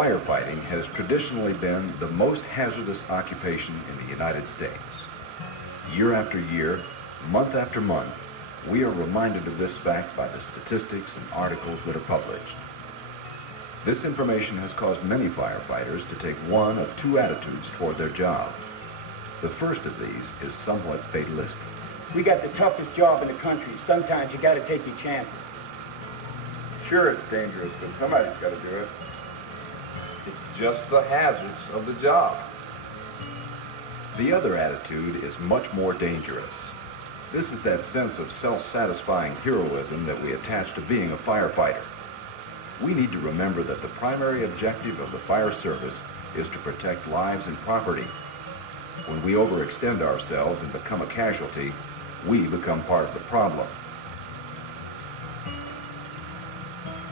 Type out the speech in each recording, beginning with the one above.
Firefighting has traditionally been the most hazardous occupation in the United States. Year after year, month after month, we are reminded of this fact by the statistics and articles that are published. This information has caused many firefighters to take one of two attitudes toward their job. The first of these is somewhat fatalistic. We got the toughest job in the country. Sometimes you got to take your chances. Sure, it's dangerous, but somebody's got to do it. It's just the hazards of the job. The other attitude is much more dangerous. This is that sense of self-satisfying heroism that we attach to being a firefighter. We need to remember that the primary objective of the fire service is to protect lives and property. When we overextend ourselves and become a casualty, we become part of the problem.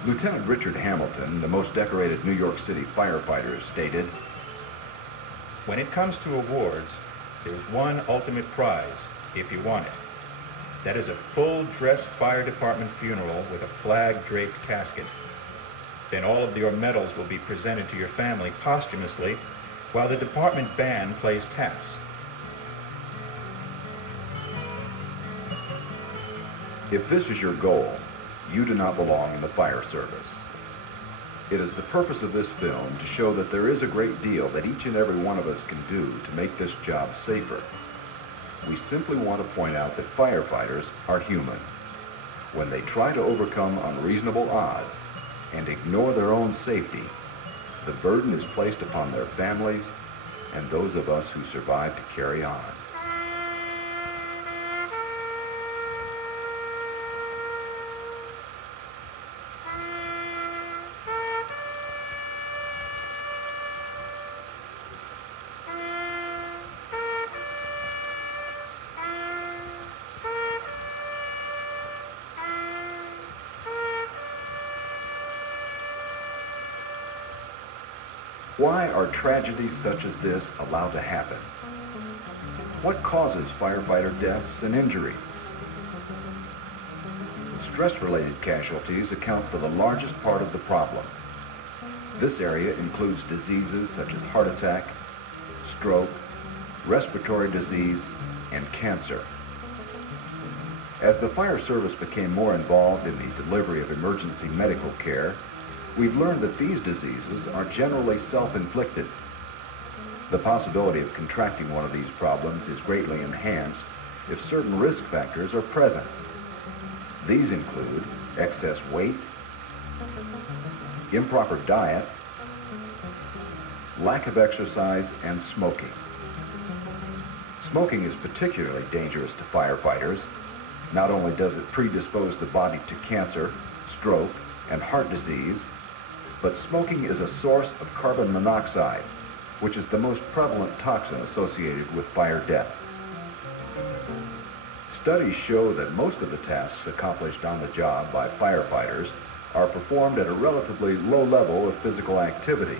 Lieutenant Richard Hamilton, the most decorated New York City firefighter, stated, "When it comes to awards, there's one ultimate prize, if you want it. That is a full-dress fire department funeral with a flag-draped casket. Then all of your medals will be presented to your family posthumously while the department band plays taps." If this is your goal, you do not belong in the fire service. It is the purpose of this film to show that there is a great deal that each and every one of us can do to make this job safer. We simply want to point out that firefighters are human. when they try to overcome unreasonable odds and ignore their own safety, the burden is placed upon their families and those of us who survive to carry on. Why are tragedies such as this allowed to happen? What causes firefighter deaths and injuries? Stress-related casualties account for the largest part of the problem. This area includes diseases such as heart attack, stroke, respiratory disease, and cancer. As the fire service became more involved in the delivery of emergency medical care, we've learned that these diseases are generally self-inflicted. The possibility of contracting one of these problems is greatly enhanced if certain risk factors are present. These include excess weight, improper diet, lack of exercise, and smoking. Smoking is particularly dangerous to firefighters. Not only does it predispose the body to cancer, stroke, and heart disease, but smoking is a source of carbon monoxide, which is the most prevalent toxin associated with fire deaths. Studies show that most of the tasks accomplished on the job by firefighters are performed at a relatively low level of physical activity.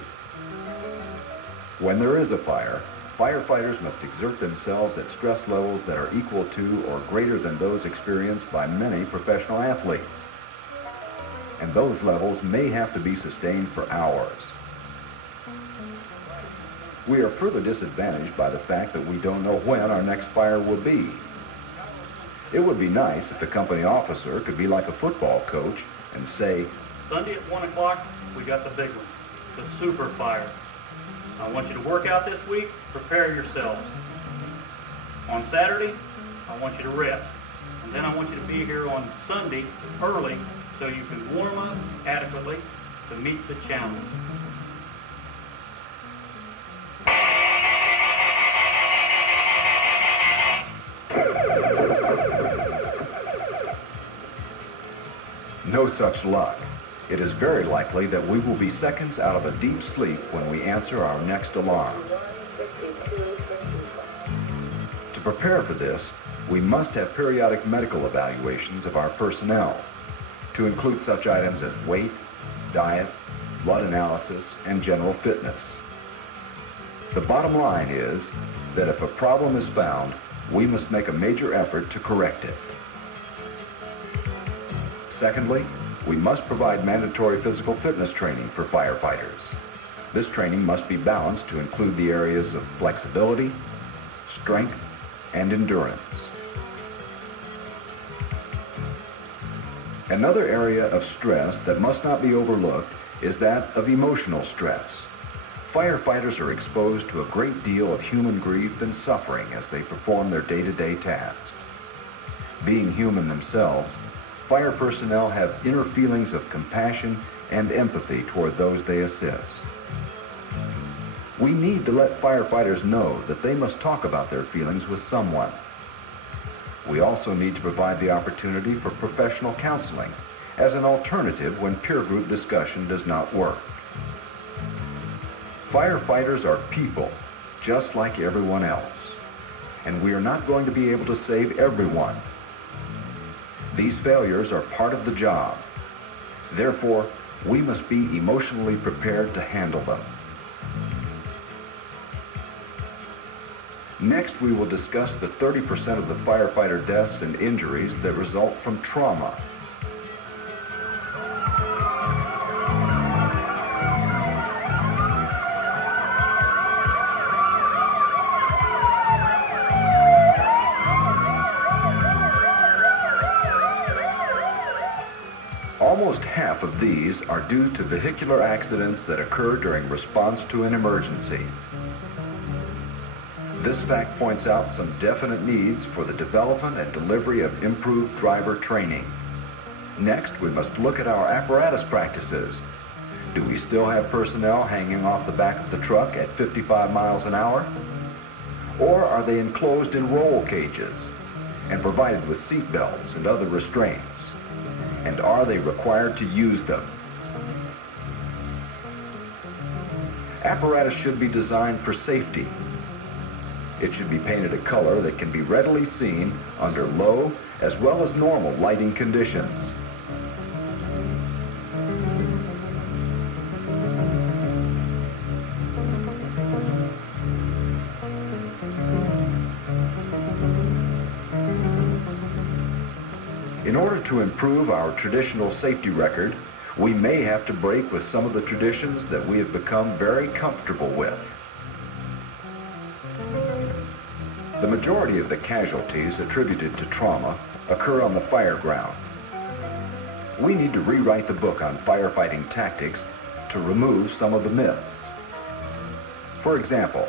When there is a fire, firefighters must exert themselves at stress levels that are equal to or greater than those experienced by many professional athletes. And those levels may have to be sustained for hours. We are further disadvantaged by the fact that we don't know when our next fire will be. It would be nice if the company officer could be like a football coach and say, Sunday at 1 o'clock, we got the big one, the super fire. I want you to work out this week, prepare yourselves. On Saturday, I want you to rest. And then I want you to be here on Sunday early so you can warm up adequately to meet the challenge. No such luck. It is very likely that we will be seconds out of a deep sleep when we answer our next alarm. To prepare for this, we must have periodic medical evaluations of our personnel, to include such items as weight, diet, blood analysis, and general fitness. The bottom line is that if a problem is found, we must make a major effort to correct it. Secondly, we must provide mandatory physical fitness training for firefighters. This training must be balanced to include the areas of flexibility, strength, and endurance. Another area of stress that must not be overlooked is that of emotional stress. Firefighters are exposed to a great deal of human grief and suffering as they perform their day-to-day tasks. Being human themselves, fire personnel have inner feelings of compassion and empathy toward those they assist. We need to let firefighters know that they must talk about their feelings with someone. We also need to provide the opportunity for professional counseling as an alternative when peer group discussion does not work. Firefighters are people, just like everyone else, and we are not going to be able to save everyone. These failures are part of the job. Therefore, we must be emotionally prepared to handle them. Next, we will discuss the 30% of the firefighter deaths and injuries that result from trauma. Almost half of these are due to vehicular accidents that occur during response to an emergency. This fact points out some definite needs for the development and delivery of improved driver training. Next, we must look at our apparatus practices. Do we still have personnel hanging off the back of the truck at 55 miles an hour? Or are they enclosed in roll cages and provided with seat belts and other restraints? And are they required to use them? Apparatus should be designed for safety. It should be painted a color that can be readily seen under low as well as normal lighting conditions. In order to improve our traditional safety record, we may have to break with some of the traditions that we have become very comfortable with. The majority of the casualties attributed to trauma occur on the fire ground. We need to rewrite the book on firefighting tactics to remove some of the myths. For example,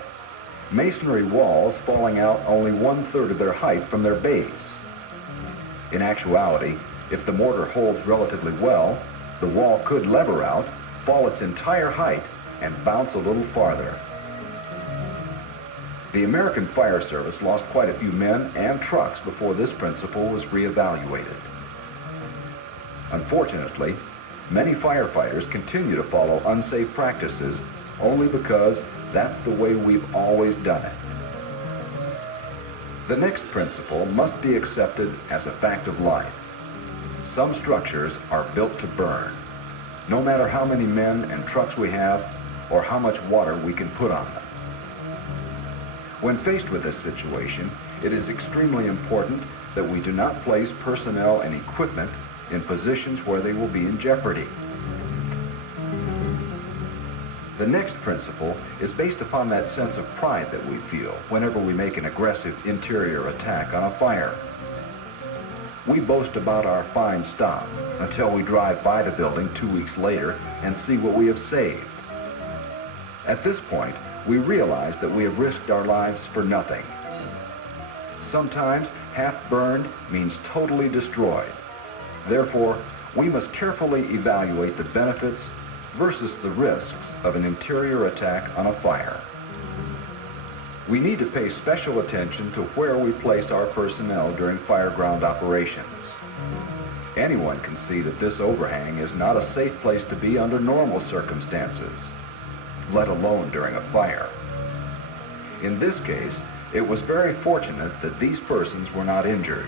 masonry walls falling out only 1/3 of their height from their base. In actuality, if the mortar holds relatively well, the wall could lever out, fall its entire height, and bounce a little farther. The American Fire Service lost quite a few men and trucks before this principle was reevaluated. Unfortunately, many firefighters continue to follow unsafe practices only because that's the way we've always done it. The next principle must be accepted as a fact of life. Some structures are built to burn, no matter how many men and trucks we have or how much water we can put on them. When faced with this situation, it is extremely important that we do not place personnel and equipment in positions where they will be in jeopardy. The next principle is based upon that sense of pride that we feel whenever we make an aggressive interior attack on a fire. We boast about our fine stop until we drive by the building 2 weeks later and see what we have saved. At this point, we realize that we have risked our lives for nothing. Sometimes half burned means totally destroyed. Therefore, we must carefully evaluate the benefits versus the risks of an interior attack on a fire. We need to pay special attention to where we place our personnel during fireground operations. Anyone can see that this overhang is not a safe place to be under normal circumstances, let alone during a fire. In this case, it was very fortunate that these persons were not injured,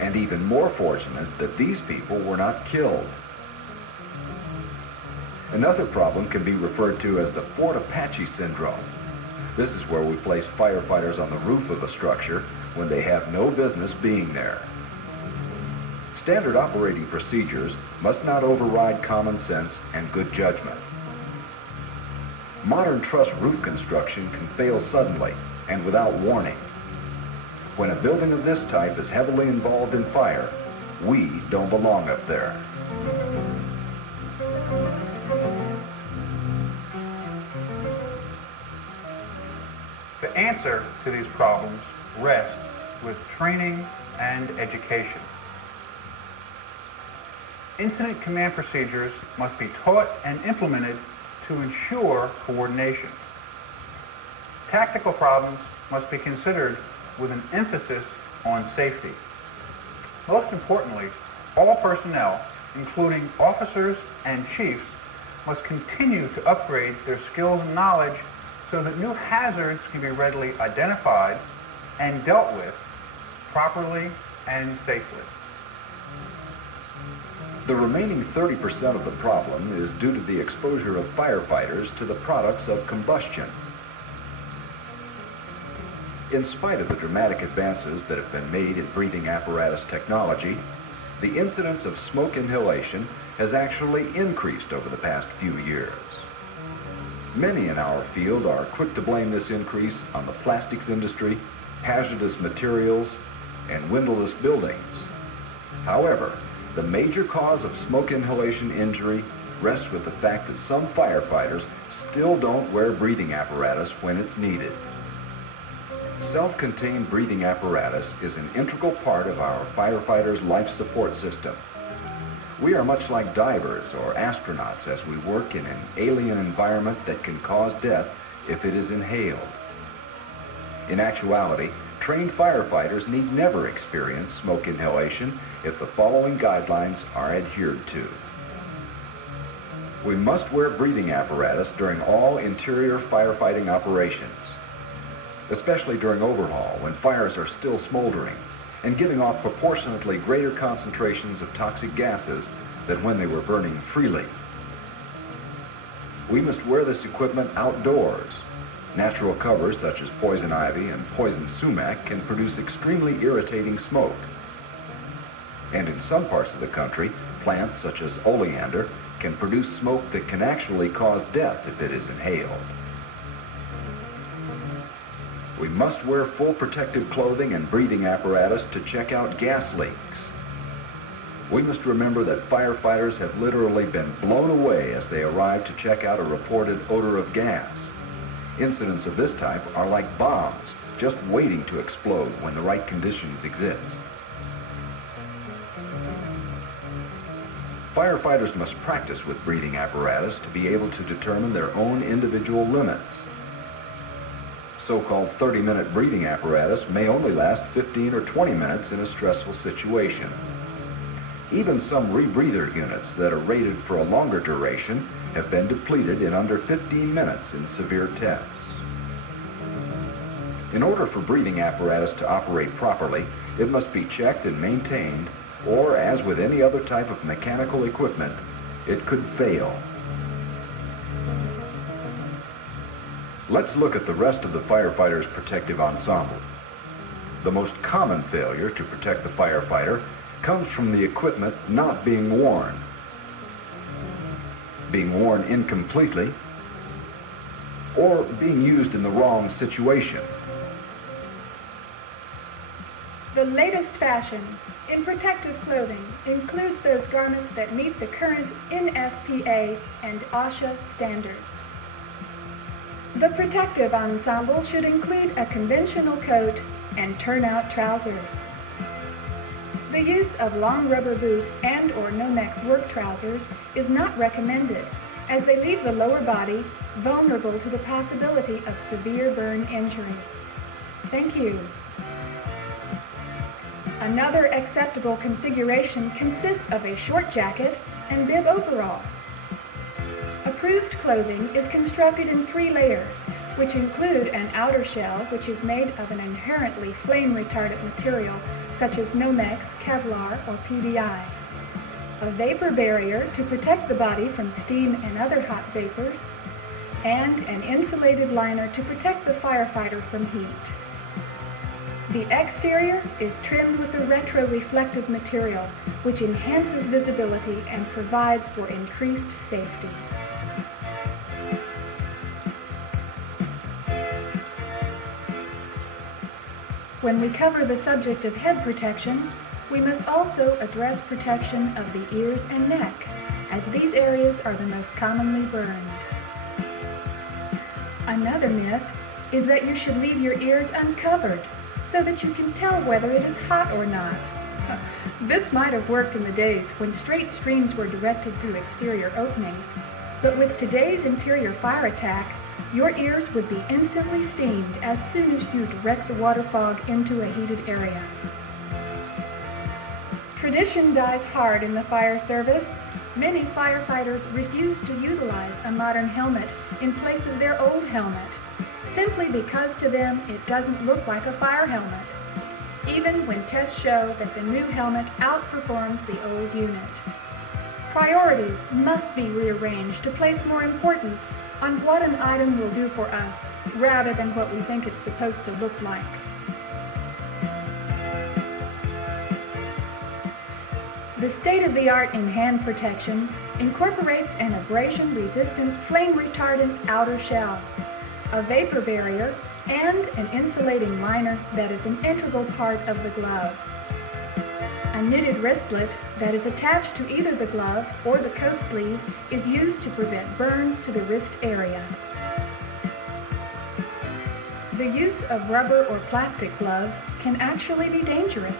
and even more fortunate that these people were not killed. Another problem can be referred to as the Fort Apache syndrome. This is where we place firefighters on the roof of a structure when they have no business being there. Standard operating procedures must not override common sense and good judgment. Modern truss roof construction can fail suddenly and without warning. When a building of this type is heavily involved in fire, we don't belong up there. The answer to these problems rests with training and education. Incident command procedures must be taught and implemented to ensure coordination. Tactical problems must be considered with an emphasis on safety. Most importantly, all personnel, including officers and chiefs, must continue to upgrade their skills and knowledge so that new hazards can be readily identified and dealt with properly and safely. The remaining 30% of the problem is due to the exposure of firefighters to the products of combustion. In spite of the dramatic advances that have been made in breathing apparatus technology, the incidence of smoke inhalation has actually increased over the past few years. Many in our field are quick to blame this increase on the plastics industry, hazardous materials, and windowless buildings. However, the major cause of smoke inhalation injury rests with the fact that some firefighters still don't wear breathing apparatus when it's needed. Self-contained breathing apparatus is an integral part of our firefighters' life support system. We are much like divers or astronauts as we work in an alien environment that can cause death if it is inhaled. In actuality, trained firefighters need never experience smoke inhalation if the following guidelines are adhered to. We must wear breathing apparatus during all interior firefighting operations, especially during overhaul when fires are still smoldering and giving off proportionately greater concentrations of toxic gases than when they were burning freely. We must wear this equipment outdoors. Natural covers such as poison ivy and poison sumac can produce extremely irritating smoke. And in some parts of the country, plants such as oleander can produce smoke that can actually cause death if it is inhaled. We must wear full protective clothing and breathing apparatus to check out gas leaks. We must remember that firefighters have literally been blown away as they arrive to check out a reported odor of gas. Incidents of this type are like bombs, just waiting to explode when the right conditions exist. Firefighters must practice with breathing apparatus to be able to determine their own individual limits. So-called 30-minute breathing apparatus may only last 15 or 20 minutes in a stressful situation. Even some rebreather units that are rated for a longer duration have been depleted in under 15 minutes in severe tests. In order for breathing apparatus to operate properly, it must be checked and maintained, or as with any other type of mechanical equipment, it could fail. Let's look at the rest of the firefighter's protective ensemble. The most common failure to protect the firefighter comes from the equipment not being worn incompletely, or being used in the wrong situation. The latest fashion in protective clothing includes those garments that meet the current NFPA and OSHA standards. The protective ensemble should include a conventional coat and turnout trousers. The use of long rubber boots and or no-neck work trousers is not recommended, as they leave the lower body vulnerable to the possibility of severe burn injury. Thank you. Another acceptable configuration consists of a short jacket and bib overall. Approved clothing is constructed in 3 layers, which include an outer shell, which is made of an inherently flame-retardant material, such as Nomex, Kevlar, or PDI. A vapor barrier to protect the body from steam and other hot vapors, and an insulated liner to protect the firefighter from heat. The exterior is trimmed with a retroreflective material, which enhances visibility and provides for increased safety. When we cover the subject of head protection, we must also address protection of the ears and neck, as these areas are the most commonly burned. Another myth is that you should leave your ears uncovered so that you can tell whether it is hot or not. This might have worked in the days when straight streams were directed through exterior openings, but with today's interior fire attack, your ears would be instantly steamed as soon as you direct the water fog into a heated area. Tradition dies hard in the fire service. Many firefighters refuse to utilize a modern helmet in place of their old helmet, simply because to them it doesn't look like a fire helmet, even when tests show that the new helmet outperforms the old unit. Priorities must be rearranged to place more importance on what an item will do for us, rather than what we think it's supposed to look like. The state-of-the-art in hand protection incorporates an abrasion-resistant, flame-retardant outer shell, a vapor barrier, and an insulating liner that is an integral part of the glove. A knitted wristlet that is attached to either the glove or the coat sleeve is used to prevent burns to the wrist area. The use of rubber or plastic gloves can actually be dangerous.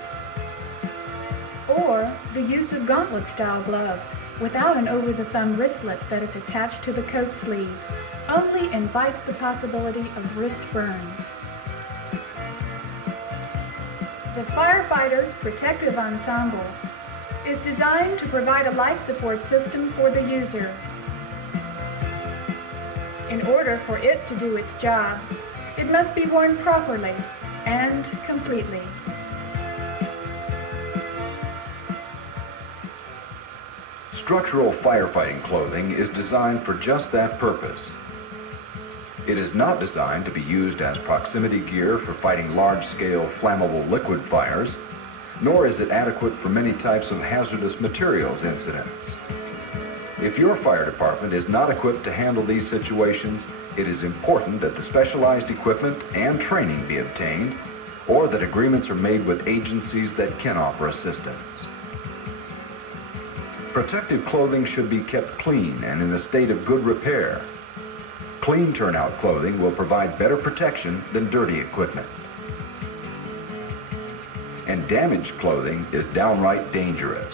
Or the use of gauntlet-style gloves without an over-the-thumb wristlet that is attached to the coat sleeve only invites the possibility of wrist burns. The Firefighter's Protective Ensemble is designed to provide a life support system for the user. In order for it to do its job, it must be worn properly and completely. Structural firefighting clothing is designed for just that purpose. It is not designed to be used as proximity gear for fighting large-scale flammable liquid fires, nor is it adequate for many types of hazardous materials incidents. If your fire department is not equipped to handle these situations, it is important that the specialized equipment and training be obtained, or that agreements are made with agencies that can offer assistance. Protective clothing should be kept clean and in a state of good repair. Clean turnout clothing will provide better protection than dirty equipment. And damaged clothing is downright dangerous.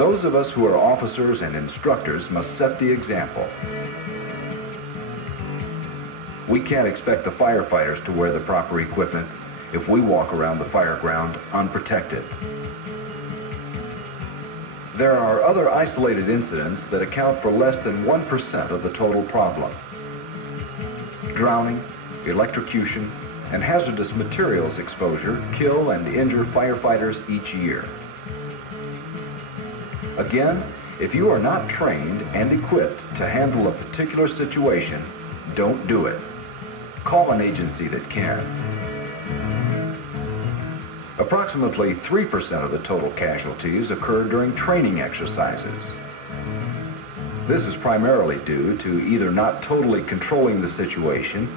Those of us who are officers and instructors must set the example. We can't expect the firefighters to wear the proper equipment if we walk around the fire ground unprotected. There are other isolated incidents that account for less than 1% of the total problem. Drowning, electrocution, and hazardous materials exposure kill and injure firefighters each year. Again, if you are not trained and equipped to handle a particular situation, don't do it. Call an agency that can. Approximately 3% of the total casualties occur during training exercises. This is primarily due to either not totally controlling the situation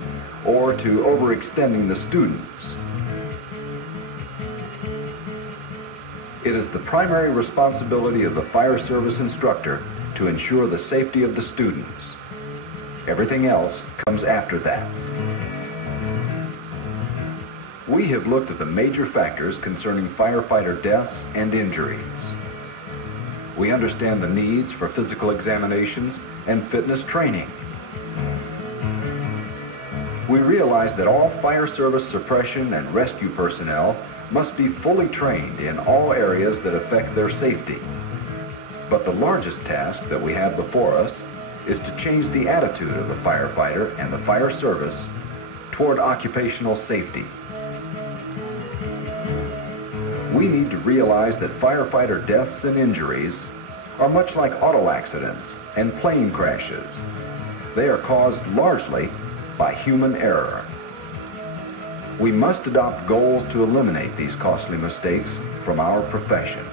or to overextending the students. It is the primary responsibility of the fire service instructor to ensure the safety of the students. Everything else comes after that. We have looked at the major factors concerning firefighter deaths and injuries. We understand the needs for physical examinations and fitness training. We realize that all fire service suppression and rescue personnel must be fully trained in all areas that affect their safety. But the largest task that we have before us is to change the attitude of the firefighter and the fire service toward occupational safety. We need to realize that firefighter deaths and injuries are much like auto accidents and plane crashes. They are caused largely by human error. We must adopt goals to eliminate these costly mistakes from our profession.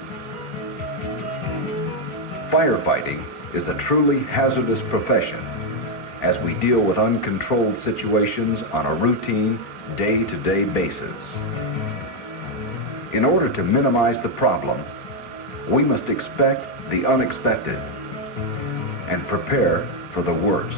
Firefighting is a truly hazardous profession as we deal with uncontrolled situations on a routine, day-to-day basis. In order to minimize the problem, we must expect the unexpected and prepare for the worst.